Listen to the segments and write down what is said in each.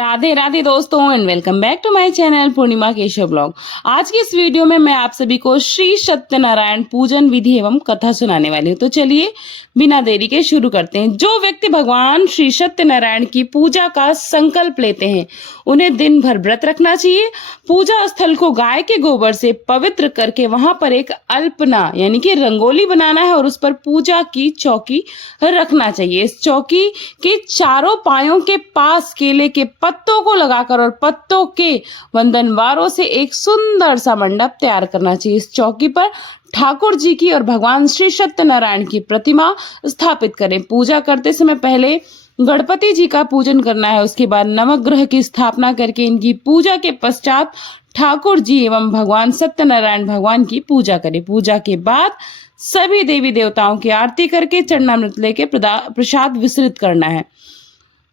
राधे राधे दोस्तों and welcome back to my channel Purnima Keshav blog. आज की इस वीडियो में मैं आप सभी को श्री सत्यनारायण पूजन विधि एवं कथा सुनाने वाली हूँ। तो चलिए बिना देरी के शुरू करते हैं। जो व्यक्ति भगवान श्री सत्यनारायण की पूजा का संकल्प लेते हैं उन्हें दिन भर व्रत रखना चाहिए। पूजा स्थल को गाय के गोबर से पवित्र करके वहां पर एक अल्पना यानी कि रंगोली बनाना है और उस पर पूजा की चौकी रखना चाहिए। इस चौकी के चारों पायों के पास केले के पत्तों को लगाकर और पत्तों के वंदनवारों से एक सुंदर सा मंडप तैयार करना चाहिए। इस चौकी पर ठाकुर जी की और भगवान श्री सत्यनारायण की प्रतिमा स्थापित करें। पूजा करते समय पहले गणपति जी का पूजन करना है, उसके बाद नवग्रह की स्थापना करके इनकी पूजा के पश्चात ठाकुर जी एवं भगवान सत्यनारायण भगवान की पूजा करें। पूजा के बाद सभी देवी देवताओं की आरती करके चरणामृत लेके प्रसाद वितरित करना है।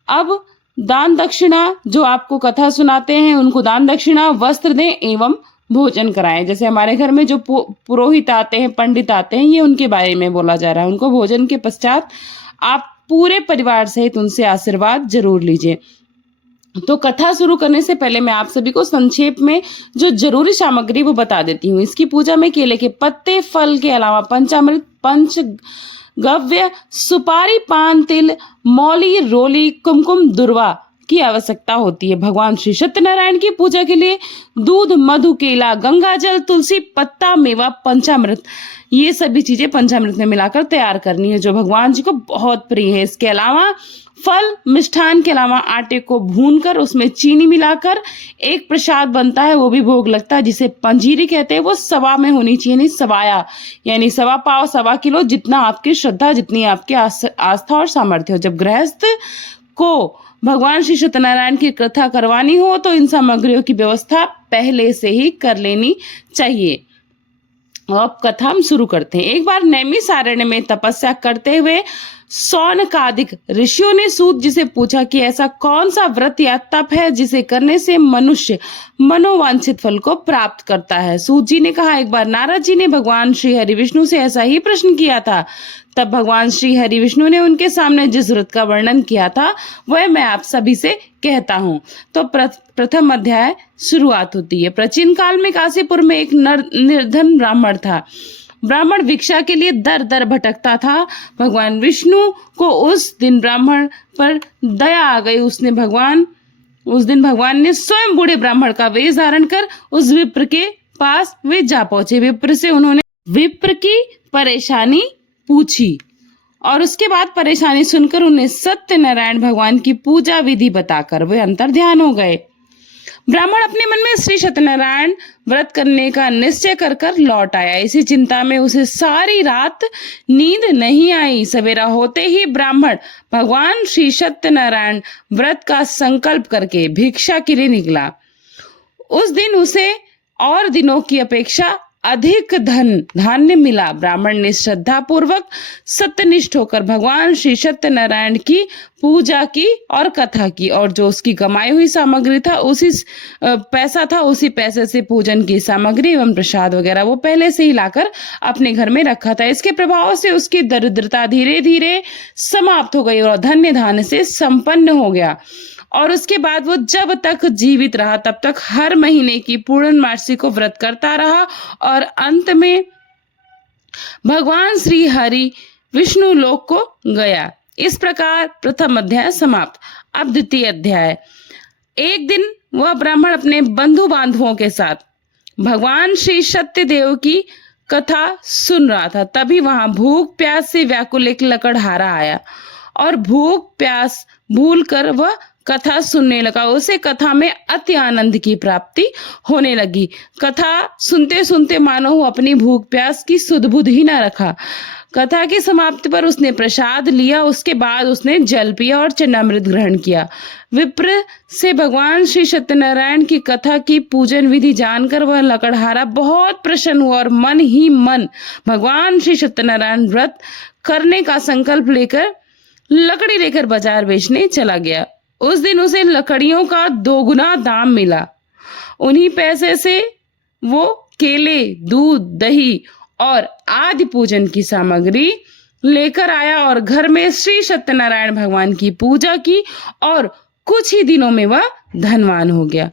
अब दान दक्षिणा, जो आपको कथा सुनाते हैं उनको दान दक्षिणा, वस्त्र दें एवं भोजन कराएं। जैसे हमारे घर में जो पुरोहित आते हैं, पंडित आते हैं, ये उनके बारे में बोला जा रहा है। उनको भोजन के पश्चात आप पूरे परिवार सहित उनसे आशीर्वाद जरूर लीजिए। तो कथा शुरू करने से पहले मैं आप सभी को संक्षेप में जो जरूरी सामग्री वो बता देती हूँ। इसकी पूजा में केले के पत्ते, फल के अलावा पंचामृत, पंचगव्य, सुपारी, पान, तिल, मौली, रोली, कुमकुम, दुर्वा की आवश्यकता होती है। भगवान श्री सत्यनारायण की पूजा के लिए दूध, मधु, केला, गंगा जल, तुलसी पत्ता, मेवा, पंचामृत, ये सभी चीजें पंचामृत में मिलाकर तैयार करनी है जो भगवान जी को बहुत प्रिय है। इसके अलावा फल, मिष्ठान के अलावा आटे को भूनकर उसमें चीनी मिलाकर एक प्रसाद बनता है, वो भी भोग लगता है, जिसे पंजीरी कहते हैं। वो सवा में होनी चाहिए, नहीं सवाया, यानी सवा पाव, सवा किलो, जितना आपकी श्रद्धा, जितनी आपकी आस्था और सामर्थ्य हो। जब गृहस्थ को भगवान श्री सत्यनारायण की कथा करवानी हो तो इन सामग्रियों की व्यवस्था पहले से ही कर लेनी चाहिए। अब कथा हम शुरू करते हैं। एक बार नैमिषारण्य में तपस्या करते हुए सौनकादिक ऋषियों ने सूत जी से पूछा कि ऐसा कौन सा व्रत या तप है जिसे करने से मनुष्य मनोवांछित फल को प्राप्त करता है। सूत जी ने कहा, एक बार नारद जी ने भगवान श्री हरि विष्णु से ऐसा ही प्रश्न किया था। तब भगवान श्री हरि विष्णु ने उनके सामने जिस व्रत का वर्णन किया था वह मैं आप सभी से कहता हूँ। तो प्रथम अध्याय शुरुआत होती है। प्राचीन काल में काशीपुर में एक निर्धन ब्राह्मण था। ब्राह्मण भिक्षा के लिए दर दर भटकता था। भगवान विष्णु को उस दिन ब्राह्मण पर दया आ गई। उस दिन भगवान ने स्वयं बूढ़े ब्राह्मण का वेश धारण कर उस विप्र के पास वे जा पहुंचे। विप्र से उन्होंने विप्र की परेशानी पूछी और उसके बाद परेशानी सुनकर उन्हें सत्यनारायण भगवान की पूजा विधि बताकर वे अंतर ध्यान हो गए। ब्राह्मण अपने मन में श्री सत्यनारायण व्रत करने का निश्चय कर लौट आया। इसी चिंता में उसे सारी रात नींद नहीं आई। सवेरा होते ही ब्राह्मण भगवान श्री सत्यनारायण व्रत का संकल्प करके भिक्षा के लिए निकला। उस दिन उसे और दिनों की अपेक्षा अधिक धान्य मिला। ब्राह्मण ने श्रद्धा पूर्वक सत्यनिष्ठ होकर भगवान श्री सत्यनारायण की पूजा की और कथा की, और जो उसकी कमाई हुई सामग्री था, उसी पैसे से पूजन की सामग्री एवं प्रसाद वगैरह वो पहले से ही लाकर अपने घर में रखा था। इसके प्रभाव से उसकी दरिद्रता धीरे धीरे समाप्त हो गई और धन्य धान्य से संपन्न हो गया। और उसके बाद वो जब तक जीवित रहा तब तक हर महीने की पूर्णमासी को व्रत करता रहा और अंत में भगवान श्री हरि विष्णु लोक को गया। इस प्रकार प्रथम अध्याय समाप्त। अब द्वितीय अध्याय। एक दिन वह ब्राह्मण अपने बंधु बांधवों के साथ भगवान श्री सत्यदेव की कथा सुन रहा था। तभी वहां भूख प्यास से व्याकुल एक लकड़हारा आया और भूख प्यास भूल कर वह कथा सुनने लगा। उसे कथा में अति आनंद की प्राप्ति होने लगी। कथा सुनते सुनते मानो वो अपनी भूख प्यास की सुध बुध ही न रखा। कथा की समाप्ति पर उसने प्रसाद लिया। उसके बाद उसने जल पिया और चरणामृत ग्रहण किया। विप्र से भगवान श्री सत्यनारायण की कथा की पूजन विधि जानकर वह लकड़हारा बहुत प्रसन्न हुआ और मन ही मन भगवान श्री सत्यनारायण व्रत करने का संकल्प लेकर लकड़ी लेकर बाजार बेचने चला गया। उस दिन उसे लकड़ियों का 2 गुना दाम मिला। उन्हीं पैसे से वो केले, दूध, दही और आदि पूजन की सामग्री लेकर आया और घर में श्री सत्यनारायण भगवान की पूजा की और कुछ ही दिनों में वह धनवान हो गया।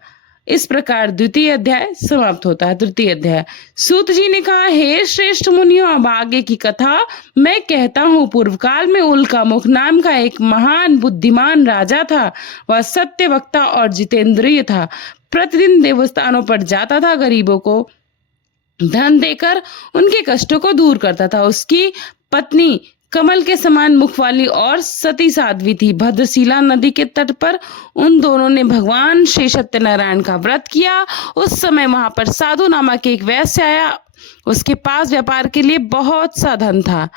इस प्रकार द्वितीय अध्याय समाप्त होता है। तृतीय अध्याय। सूत जी ने कहा, हे श्रेष्ठ मुनियों, अब आगे की कथा मैं कहता हूँ। पूर्व काल में उल्कामुख नाम का एक महान बुद्धिमान राजा था। वह सत्य वक्ता और जितेंद्रिय था। प्रतिदिन देवस्थानों पर जाता था, गरीबों को धन देकर उनके कष्टों को दूर करता था। उसकी पत्नी कमल के समान मुख वाली और सती साध्वी थी। भद्रशिला नदी के तट पर उन दोनों ने भगवान श्री सत्यनारायण का व्रत किया। उस समय वहां पर साधु नामक एक वैश्य आया। उसके पास व्यापार के लिए बहुत सा धन था।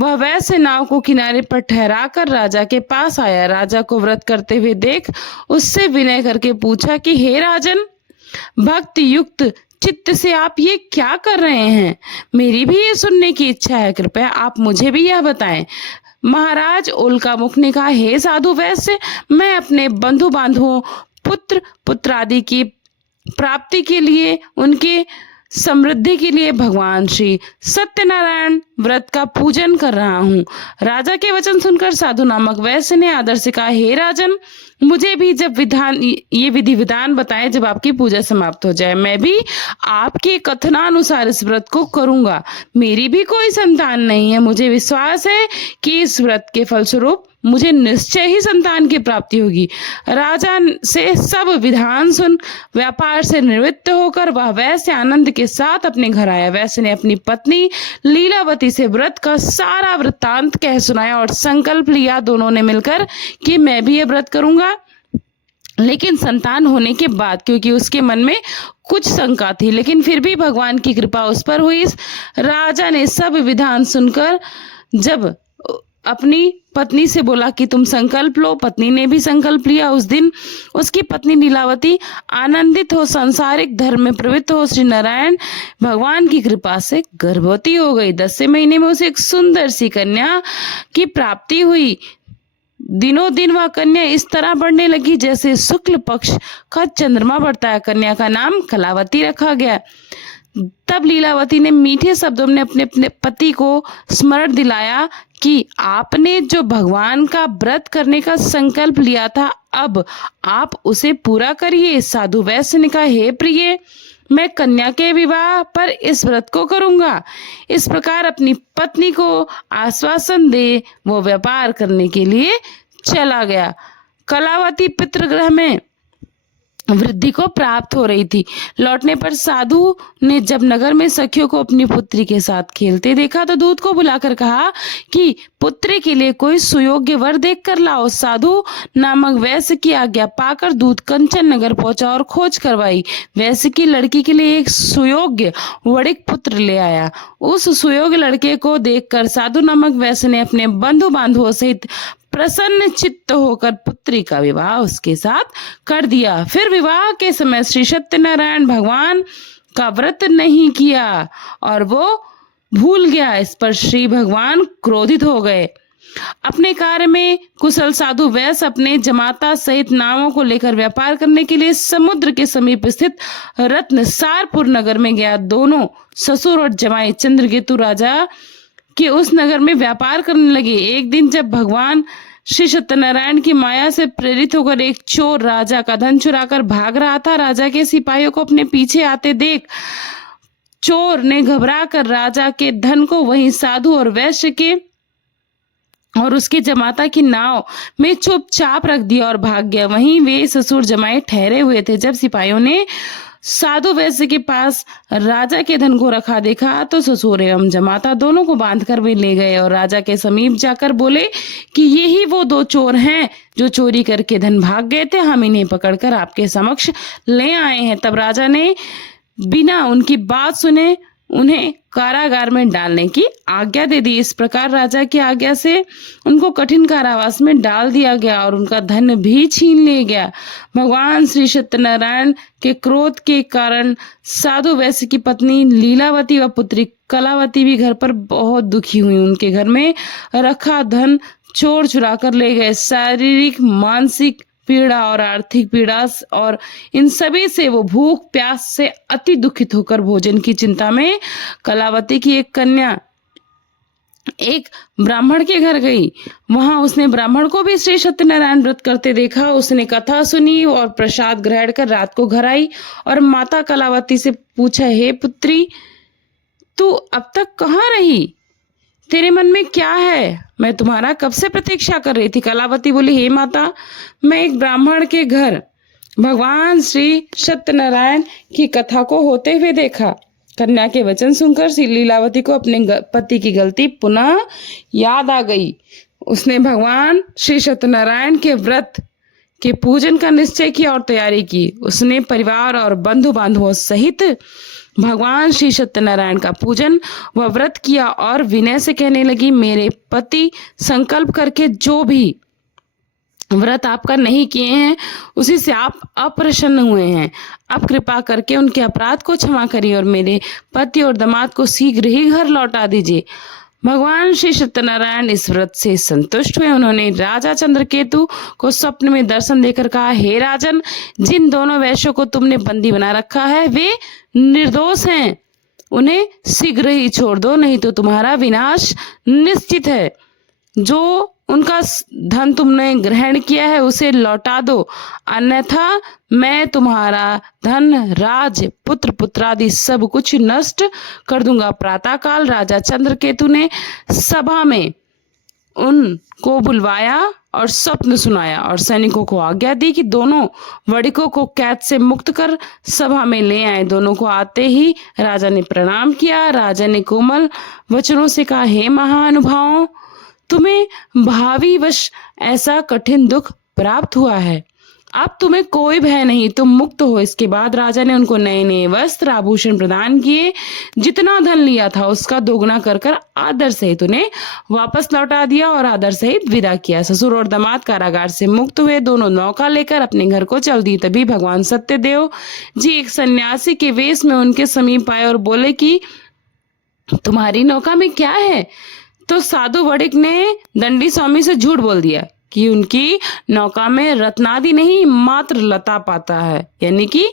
वह वैश्य नाव को किनारे पर ठहराकर राजा के पास आया। राजा को व्रत करते हुए देख उससे विनय करके पूछा कि हे राजन, भक्ति युक्त चित्त से आप ये क्या कर रहे हैं? मेरी भी ये सुनने की इच्छा है, कृपया आप मुझे भी यह बताएं। महाराज उल्कामुख ने कहा, हे साधु वैश्य, मैं अपने बंधु बांधवों, पुत्र पुत्रादि की प्राप्ति के लिए, उनके समृद्धि के लिए भगवान श्री सत्यनारायण व्रत का पूजन कर रहा हूँ। राजा के वचन सुनकर साधु नामक वैश्य ने आदर से कहा, हे राजन, मुझे भी जब ये विधि विधान बताएं, जब आपकी पूजा समाप्त हो जाए, मैं भी आपके कथनानुसार इस व्रत को करूंगा। मेरी भी कोई संतान नहीं है। मुझे विश्वास है कि इस व्रत के फलस्वरूप मुझे निश्चय ही संतान की प्राप्ति होगी। राजा से सब विधान सुन व्यापार से निवृत्त होकर वह वैश्य आनंद के साथ अपने घर आया। वैश्य ने अपनी पत्नी लीलावती से व्रत का सारा वृत्तांत कह सुनाया और संकल्प लिया दोनों ने मिलकर कि मैं भी ये व्रत करूंगा, लेकिन संतान होने के बाद, क्योंकि उसके मन में कुछ शंका थी, लेकिन फिर भी भगवान की कृपा उस पर हुई। राजा ने सब विधान सुनकर जब अपनी पत्नी से बोला कि तुम संकल्प लो, पत्नी ने भी संकल्प लिया। उस दिन उसकी पत्नी लीलावती आनंदित हो, सांसारिक धर्म में प्रवृत्त हो, श्री नारायण भगवान की कृपा से गर्भवती हो गई। 10वें महीने में उसे एक सुंदर सी कन्या की प्राप्ति हुई। दिनों दिन वह कन्या इस तरह बढ़ने लगी जैसे शुक्ल पक्ष का चंद्रमा बढ़ता है। कन्या का नाम कलावती रखा गया। तब लीलावती ने मीठे शब्दों में अपने अपने पति को स्मरण दिलाया कि आपने जो भगवान का व्रत करने का संकल्प लिया था, अब आप उसे पूरा करिए। साधु वैश्य ने कहा, हे प्रिय, मैं कन्या के विवाह पर इस व्रत को करूंगा। इस प्रकार अपनी पत्नी को आश्वासन दे वो व्यापार करने के लिए चला गया। कलावती पितृगृह में वृद्धि को प्राप्त हो रही थी। लौटने पर साधु ने जब नगर में सखियों को अपनी पुत्री के साथ खेलते देखा तो दूत को बुलाकर कहा कि पुत्री के लिए कोई सुयोग्य वर देख कर लाओ। साधु नामक वैश्य की आज्ञा पाकर दूत कंचन नगर पहुंचा और खोज करवाई। वैश्य की लड़की के लिए एक सुयोग्य वणिक पुत्र ले आया। उस सुयोग्य लड़के को देखकर साधु नामक वैश्य ने अपने बंधु बांधवों सहित प्रसन्न चित्त होकर पुत्री का विवाह उसके साथ कर दिया। फिर विवाह के समय श्री सत्यनारायण भगवान का व्रत नहीं किया और वो भूल गया। इस पर श्री भगवान क्रोधित हो गए। अपने कार्य में कुशल साधु वैश्य अपने जमाता सहित नावों को लेकर व्यापार करने के लिए समुद्र के समीप स्थित रत्नसारपुर नगर में गया। दोनों ससुर और जमाई चंद्रकेतु राजा कि उस नगर में व्यापार करने लगे। एक दिन जब भगवान श्री सत्यनारायण की माया से प्रेरित होकर एक चोर राजा का धन चुराकर भाग रहा था, राजा के सिपाहियों को अपने पीछे आते देख चोर ने घबराकर राजा के धन को वहीं साधु और वैश्य के और उसके जमाता की नाव में चुपचाप रख दिया और भाग गया। वहीं वे ससुर जमाई ठहरे हुए थे। जब सिपाहियों ने साधु वैश्य के पास राजा के धन को रखा देखा तो ससुर एवं जमाता दोनों को बांधकर वे ले गए और राजा के समीप जाकर बोले कि यही वो दो चोर हैं जो चोरी करके धन भाग गए थे। हम इन्हें पकड़कर आपके समक्ष ले आए हैं। तब राजा ने बिना उनकी बात सुने उन्हें कारागार में डालने की आज्ञा दे दी। इस प्रकार राजा की आज्ञा से उनको कठिन कारावास में डाल दिया गया और उनका धन भी छीन लिया गया। भगवान श्री सत्यनारायण के क्रोध के कारण साधु वैश्य की पत्नी लीलावती व पुत्री कलावती भी घर पर बहुत दुखी हुई। उनके घर में रखा धन चोर चुरा कर ले गए। शारीरिक, मानसिक पीड़ा और आर्थिक पीड़ा और इन सभी से वो भूख प्यास से अति दुखित होकर भोजन की चिंता में कलावती की एक कन्या एक ब्राह्मण के घर गई। वहां उसने ब्राह्मण को भी श्री सत्यनारायण व्रत करते देखा। उसने कथा सुनी और प्रसाद ग्रहण कर रात को घर आई और माता कलावती से पूछा, हे पुत्री, तू अब तक कहाँ रही? तेरे मन में क्या है? मैं तुम्हारा कब से प्रतीक्षा कर रही थी। कलावती बोली, हे माता, मैं एक ब्राह्मण के घर भगवान श्री सत्यनारायण की कथा को होते हुए देखा। कन्या के वचन सुनकर श्री लीलावती को अपने पति की गलती पुनः याद आ गई। उसने भगवान श्री सत्यनारायण के व्रत के पूजन का निश्चय किया और तैयारी की। उसने परिवार और बंधु बांधवों सहित भगवान श्री सत्यनारायण का पूजन व व्रत किया और विनय से कहने लगी, मेरे पति संकल्प करके जो भी व्रत आपका नहीं किए हैं उसी से आप अप्रसन्न हुए हैं। अब कृपा करके उनके अपराध को क्षमा करिए और मेरे पति और दामाद को शीघ्र ही घर लौटा दीजिए। भगवान श्री सत्यनारायण इस व्रत से संतुष्ट हुए। उन्होंने राजा चंद्रकेतु को स्वप्न में दर्शन देकर कहा, हे राजन, जिन दोनों वैश्यों को तुमने बंदी बना रखा है वे निर्दोष हैं। उन्हें शीघ्र ही छोड़ दो, नहीं तो तुम्हारा विनाश निश्चित है। जो उनका धन तुमने ग्रहण किया है उसे लौटा दो, अन्यथा मैं तुम्हारा धन, राज, पुत्र, पुत्रादि सब कुछ नष्ट कर दूंगा। प्रातःकाल राजा चंद्रकेतु ने सभा में उनको बुलवाया और स्वप्न सुनाया और सैनिकों को आज्ञा दी कि दोनों वणिकों को कैद से मुक्त कर सभा में ले आए। दोनों को आते ही राजा ने प्रणाम किया। राजा ने कोमल वचनों से कहा, हे महानुभावों, तुम्हें भावी वश ऐसा कठिन दुख प्राप्त हुआ है। अब तुम्हें कोई भय नहीं, तुम मुक्त हो। इसके बाद राजा ने उनको नए नए वस्त्र आभूषण प्रदान किए। जितना धन लिया था उसका दोगुना कर कर आदर सहित उन्हें वापस लौटा दिया और आदर सहित विदा किया। ससुर और दामाद कारागार से मुक्त हुए। दोनों नौका लेकर अपने घर को चल दी। तभी भगवान सत्यदेव जी एक सन्यासी के वेश में उनके समीप आए और बोले कि तुम्हारी नौका में क्या है? तो साधु वणिक ने दंडी स्वामी से झूठ बोल दिया कि उनकी नौका में रत्नादि नहीं मात्र लता पाता है, यानी कि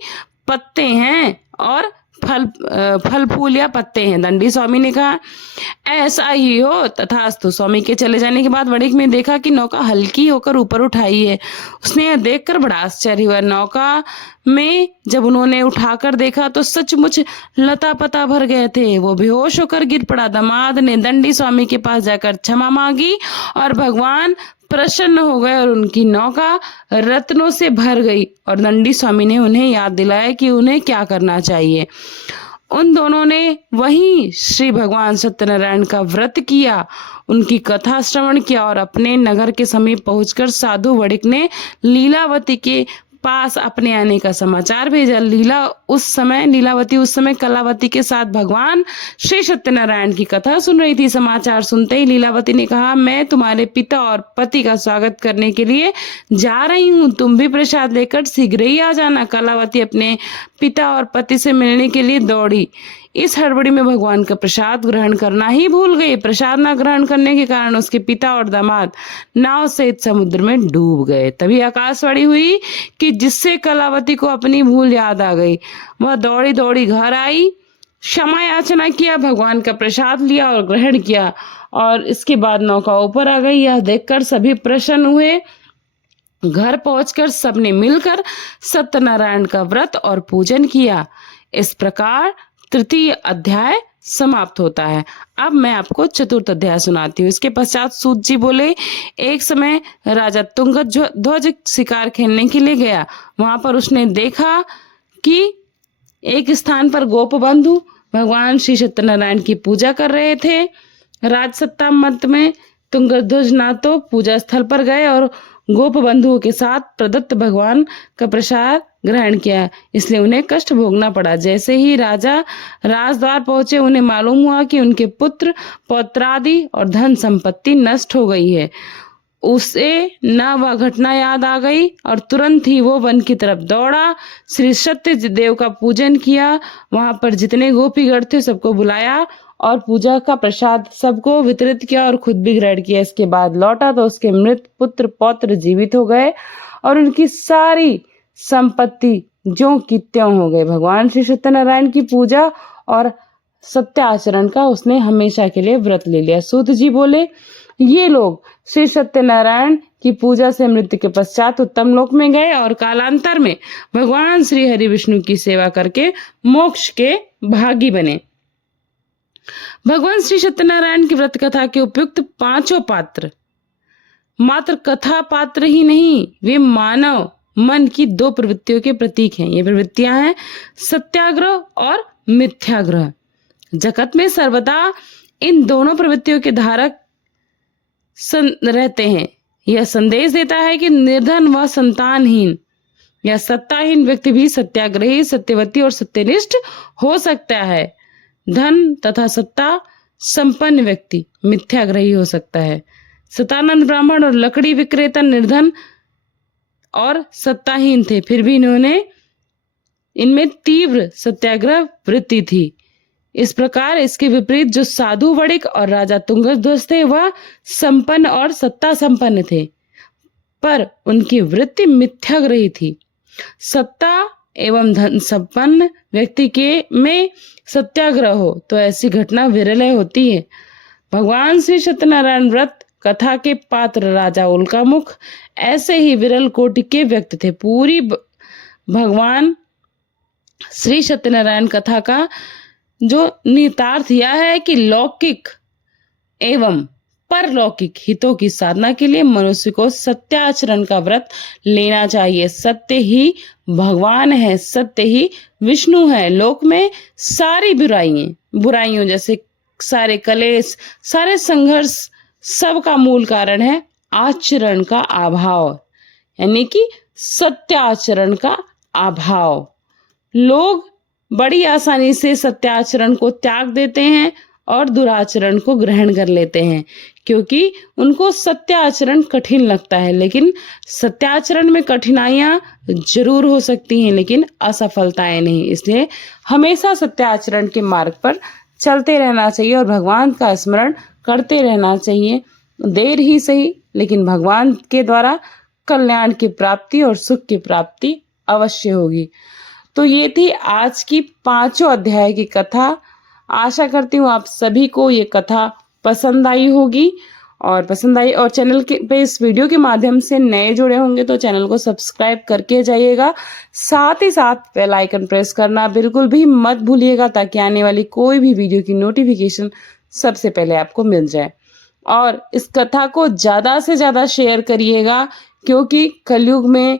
पत्ते हैं और फल फूल या पत्ते हैं। दंडी स्वामी ने कहा, ऐसा ही हो तथास्तु। स्वामी के चले जाने के बाद वणिक ने देखा कि नौका हल्की होकर ऊपर उठाई है। उसने यह देखकर बड़ा आश्चर्य हुआ। नौका में जब उन्होंने उठाकर देखा तो सचमुच लता पता भर गए थे। वो बेहोश होकर गिर पड़ा। दामाद ने दंडी स्वामी के पास जाकर क्षमा मांगी और भगवान प्रसन्न हो गए और उनकी नौका रत्नों से भर गई। और दंडी स्वामी ने उन्हें याद दिलाया कि उन्हें क्या करना चाहिए। उन दोनों ने वहीं श्री भगवान सत्यनारायण का व्रत किया, उनकी कथा श्रवण किया और अपने नगर के समीप पहुंचकर साधु वणिक ने लीलावती के पास अपने आने का समाचार भेजा। लीलावती उस समय कलावती के साथ भगवान श्री सत्यनारायण की कथा सुन रही थी। समाचार सुनते ही लीलावती ने कहा, मैं तुम्हारे पिता और पति का स्वागत करने के लिए जा रही हूँ, तुम भी प्रसाद लेकर शीघ्र ही आ जाना। कलावती अपने पिता और पति से मिलने के लिए दौड़ी। इस हड़बड़ी में भगवान का प्रसाद ग्रहण करना ही भूल गई। प्रसाद न ग्रहण करने के कारण उसके पिता और दामाद नाव सहित समुद्र में डूब गए। तभी आकाशवाणी हुई कि जिससे कलावती को अपनी भूल याद आ गई। वह दौड़ी दौड़ी घर आई, क्षमा याचना किया, भगवान का प्रसाद लिया और ग्रहण किया और इसके बाद नौका ऊपर आ गई। यह देखकर सभी प्रसन्न हुए। घर पहुंचकर सबने मिलकर सत्यनारायण का व्रत और पूजन किया। इस प्रकार तृतीय अध्याय समाप्त होता है। अब मैं आपको चतुर्थ अध्याय सुनाती हूँ। इसके पश्चात सूत जी बोले, एक समय राजा तुंगध्वज शिकार खेलने के लिए गया। वहां पर उसने देखा कि एक स्थान पर गोप बंधु भगवान श्री सत्यनारायण की पूजा कर रहे थे। राजसत्ता मत में तुंगध्वज ना तो पूजा स्थल पर गए और गोप बंधुओं के साथ प्रदत्त भगवान का प्रसाद ग्रहण किया, इसलिए उन्हें कष्ट भोगना पड़ा। जैसे ही राजा राजद्वार पहुंचे उन्हें मालूम हुआ कि उनके पुत्र पौत्रादि और धन संपत्ति नष्ट हो गई है। उसे न वह घटना याद आ गई और तुरंत ही वो वन की तरफ दौड़ा। श्री सत्य देव का पूजन किया। वहां पर जितने गोपीगण थे सबको बुलाया और पूजा का प्रसाद सबको वितरित किया और खुद भी ग्रहण किया। इसके बाद लौटा तो उसके मृत पुत्र पौत्र जीवित हो गए और उनकी सारी संपत्ति ज्यों की त्यों हो गए। भगवान श्री सत्यनारायण की पूजा और सत्य आचरण का उसने हमेशा के लिए व्रत ले लिया। सूत जी बोले, ये लोग श्री सत्यनारायण की पूजा से मृत्यु के पश्चात उत्तम लोक में गए और कालांतर में भगवान श्री हरि विष्णु की सेवा करके मोक्ष के भागी बने। भगवान श्री सत्यनारायण की व्रत कथा के उपयुक्त पांचों पात्र मात्र कथा पात्र ही नहीं, वे मानव मन की दो प्रवृत्तियों के प्रतीक हैं। ये प्रवृत्तियां हैं सत्याग्रह और मिथ्याग्रह। जगत में सर्वदा इन दोनों प्रवृत्तियों के धारक रहते हैं। यह संदेश देता है कि निर्धन व संतानहीन या सत्ताहीन व्यक्ति भी सत्याग्रही, सत्यवती और सत्यनिष्ठ हो सकता है। धन तथा सत्ता संपन्न व्यक्ति मिथ्याग्रही हो सकता है। सतानंद ब्राह्मण और लकड़ी विक्रेता निर्धन और सत्ताहीन थे, फिर भी इनमें तीव्र सत्याग्रह वृत्ति थी। इस प्रकार इसके विपरीत जो साधु वणिक और राजा तुंगध्वज थे वह संपन्न और सत्ता संपन्न थे, पर उनकी वृत्ति मिथ्याग्रही थी। सत्ता एवं धन संपन्न व्यक्ति के में सत्याग्रह हो तो ऐसी घटना विरल होती है। भगवान श्री सत्यनारायण व्रत कथा के पात्र राजा उल्कामुख ऐसे ही विरल कोटि के व्यक्ति थे। पूरी भगवान श्री सत्यनारायण कथा का जो निहितार्थ यह है कि लौकिक एवं परलौकिक हितों की साधना के लिए मनुष्य को सत्याचरण का व्रत लेना चाहिए। सत्य ही भगवान है, सत्य ही विष्णु है। लोक में सारी बुराइयों जैसे सारे कलेश, सारे संघर्ष, सबका मूल कारण है आचरण का अभाव, यानी कि सत्याचरण का अभाव। लोग बड़ी आसानी से सत्याचरण को त्याग देते हैं और दुराचरण को ग्रहण कर लेते हैं, क्योंकि उनको सत्याचरण कठिन लगता है। लेकिन सत्याचरण में कठिनाइयां जरूर हो सकती हैं, लेकिन असफलताएं नहीं। इसलिए हमेशा सत्याचरण के मार्ग पर चलते रहना चाहिए और भगवान का स्मरण करते रहना चाहिए। देर ही सही, लेकिन भगवान के द्वारा कल्याण की प्राप्ति और सुख की प्राप्ति अवश्य होगी। तो ये थी आज की 5 अध्याय की कथा। आशा करती हूँ आप सभी को ये कथा पसंद आई होगी और चैनल के पे इस वीडियो के माध्यम से नए जुड़े होंगे तो चैनल को सब्सक्राइब करके जाइएगा। साथ ही साथ बेल आइकन प्रेस करना बिल्कुल भी मत भूलिएगा, ताकि आने वाली कोई भी वीडियो की नोटिफिकेशन सबसे पहले आपको मिल जाए। और इस कथा को ज्यादा से ज्यादा शेयर करिएगा, क्योंकि कलयुग में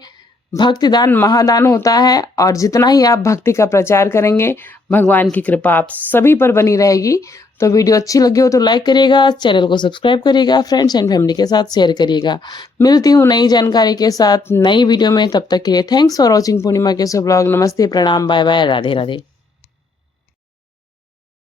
भक्तिदान महादान होता है और जितना ही आप भक्ति का प्रचार करेंगे भगवान की कृपा आप सभी पर बनी रहेगी। तो वीडियो अच्छी लगी हो तो लाइक करिएगा, चैनल को सब्सक्राइब करिएगा, फ्रेंड्स एंड फैमिली के साथ शेयर करिएगा। मिलती हूँ नई जानकारी के साथ नई वीडियो में, तब तक के लिए thanks for watching Purnima Keshav blog. नमस्ते, प्रणाम, बाय बाय, राधे राधे।